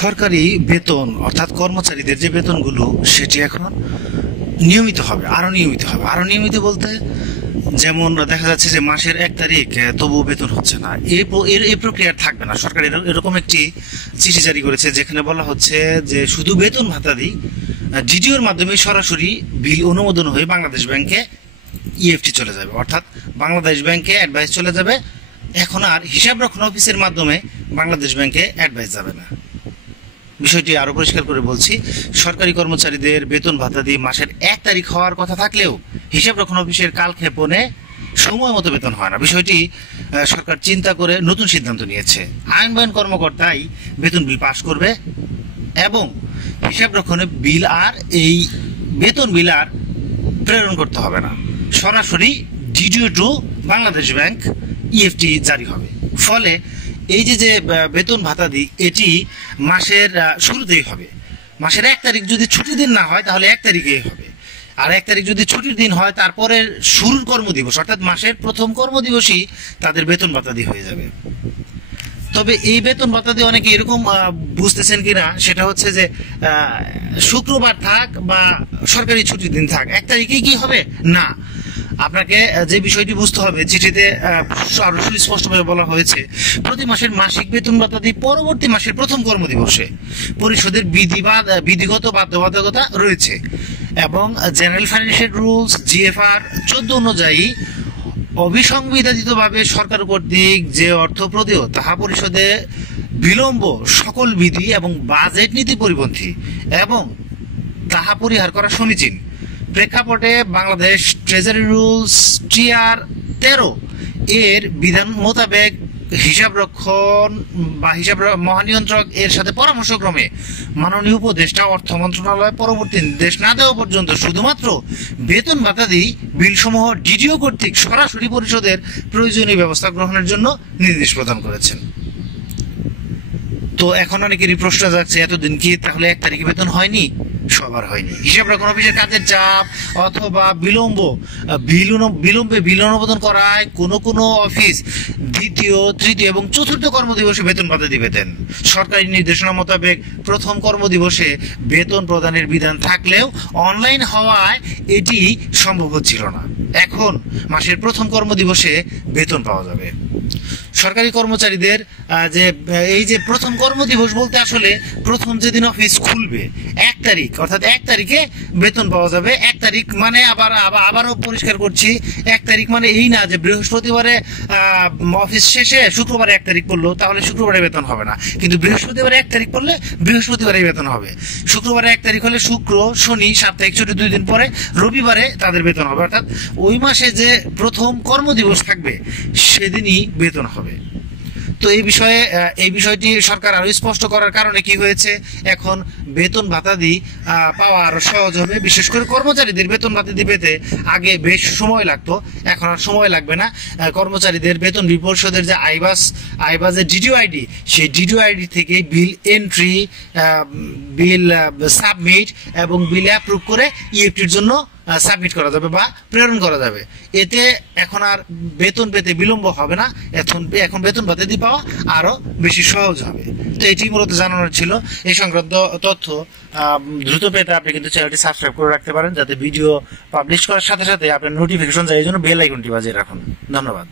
সরকারি বেতন অর্থাৎ কর্মচারীদের যে বেতনগুলো সেটি এখন নিয়মিত হবে, আরো নিয়মিত হবে। আরো নিয়মিত বলতে যেমন দেখা যাচ্ছে যে মাসের 1 তারিখ তবুও বেতন হচ্ছে না, এই প্রক্রিয়া থাকবে না। সরকার এরকম একটি চিঠি জারি করেছে যেখানে বলা হচ্ছে যে শুধু বেতন ভাতা দিই ডিডিওর মাধ্যমে সরাসরি বিল অনুমোদন হয়ে বাংলাদেশ ব্যাংকে ইএফটি চলে যাবে, অর্থাৎ বাংলাদেশ ব্যাংকে অ্যাডভাইস চলে যাবে। এখন আর হিসাব রক্ষণ অফিসের মাধ্যমে বাংলাদেশ ব্যাংকে অ্যাডভাইস যাবে না। বিষয়টি আরো পরিষ্কার করে বলছি, সরকারি কর্মচারীদের বেতন ভাতা দিয়ে মাসের 1 তারিখ হওয়ার কথা থাকলেও হিসাব রক্ষণ অফিসের কালক্ষেপণে সময় মতো বেতন হয় না। বিষয়টি সরকার চিন্তা করে নতুন সিদ্ধান্ত নিয়েছে। আইনবান কর্মকর্তাই বেতন বিল পাশ করবে এবং হিসাব রক্ষণে বিল আর এই বেতন বিল আর প্রেরণ করতে হবে না, সরাসরি DDO to Bangladesh Bank EFT জারি হবে। ফলে এই যে বেতন ভাতা দিই এটি মাসের শুরুতেই হবে। মাসের 1 তারিখ যদি ছুটির দিন না হয় তাহলে 1 তারিখেই হবে, আর 1 তারিখ যদি ছুটির দিন হয় তারপরে শুরুর কর্মদিবস অর্থাৎ মাসের প্রথম কর্মদিবসই তাদের বেতন ভাতা দিয়ে হয়ে যাবে। তবে এই বেতন ভাতা দিয়ে অনেকে এরকম বুঝতেছেন কিনা, সেটা হচ্ছে যে শুক্রবার থাক বা সরকারি ছুটির দিন থাক 1 তারিখে কি হবে না। আপনাকে যে বিষয়টি বুঝতে হবে, চিঠিতে আরো সুস্পষ্টভাবে বলা হয়েছে প্রতি মাসের মাসিক বেতন ভাতা দিয়ে পরবর্তী মাসের প্রথম কর্মদিবসে পরিশোধের বিধিগত বাধ্যবাধকতা রয়েছে এবং জেনারেল ফাইন্যান্সিয়াল রুলস জিএফআর 14 অনুযায়ী অবিসংবিধানিতভাবে সরকার কর্তৃক যে অর্থ প্রদেয় তাহা পরিশোধে বিলম্ব সকল বিধি এবং বাজেট নীতি পরিপন্থী এবং তাহা পরিহার করা সমীচীন। প্রেক্ষাপটে বাংলাদেশ ট্রেজারি রুলস টিআর 13 এর বিধান মোতাবেক হিসাব রক্ষণ বা হিসাব মহানিয়ন্ত্রক এর সাথে পরামর্শক্রমে মাননীয় উপদেষ্টা অর্থ মন্ত্রণালয় পরবর্তী নির্দেশ না দেওয়া পর্যন্ত শুধুমাত্র বেতন ভাতাদি বিলসমূহ ডিডিও কর্তৃক সরাসরি পরিশোধের প্রয়োজনীয় ব্যবস্থা গ্রহণের জন্য নির্দেশ প্রদান করেছেন। তো এখন অনেকেরই প্রশ্ন যাচ্ছে এতদিন কি তাহলে 1 তারিখে বেতন হয়নি? সবার হয়নি। হিসাব রক্ষণ অফিসের কাজের চাপ অথবা বিলম্বে বিল অনুমোদন করায় কোনো অফিস 2য়, 3য় এবং 4র্থ কর্মদিবসে বেতন ভাতা দিবেন। সরকারি নির্দেশনা মোতাবেক প্রথম কর্মদিবসে বেতন প্রদানের বিধান থাকলেও অনলাইন হওয়ায় এটি সম্ভব হচ্ছিল না। এখন মাসের প্রথম কর্মদিবসে বেতন পাওয়া যাবে। সরকারি কর্মচারীদের এই যে প্রথম কর্মদিবস বলতে আসলে প্রথম যেদিন অফিস খুলবে 1 তারিখ, অর্থাৎ 1 তারিখে বেতন পাওয়া যাবে। 1 তারিখ মানে আবারও পরিষ্কার করছি, 1 তারিখ মানে এই না যে বৃহস্পতিবারে অফিস শেষে শুক্রবারে 1 তারিখ পড়লো তাহলে শুক্রবারে বেতন হবে না, কিন্তু বৃহস্পতিবারে 1 তারিখ পড়লে বৃহস্পতিবারে বেতন হবে। শুক্রবারে 1 তারিখ হলে শুক্র, শনি, সাপ্তাহিক ছুটি 2 দিন পরে রবিবারে তাদের বেতন হবে, অর্থাৎ ওই মাসে যে প্রথম কর্মদিবস থাকবে সেদিনই বেতন হবে। তো এই বিষয়টি সরকার আরো স্পষ্ট করার কারণে কি হয়েছে, এখন বেতন ভাতাদি পাওয়া আরো সহজ হবে। বিশেষ করে কর্মচারীদের বেতন ভাতাদি পেতে আগে বেশ সময় লাগতো, এখন আর সময় লাগবে না। কর্মচারীদের বেতন বিল পরিশোধের যে আইবাজের ডিডিও আইডি, সেই ডিডিও আইডি থেকে বিল এন্ট্রি, বিল সাবমিট এবং বিল অ্যাপ্রুভ করে ইএফটির জন্য সাবমিট করা যাবে বা প্রেরণ করা যাবে। এতে এখন আর বেতন পেতে বিলম্ব হবে না, এখন বেতন ভাতাদি পাওয়া আরো বেশি সহজ হবে। তো এটি মূলত জানানোর ছিল। এই সংক্রান্ত তথ্য দ্রুত পেতে আপনি কিন্তু চ্যানেলটি সাবস্ক্রাইব করে রাখতে পারেন, যাতে ভিডিও পাবলিশ করার সাথে সাথে আপনার নোটিফিকেশন যায়। এই জন্য বেল আইকনটি বাজিয়ে রাখুন। ধন্যবাদ।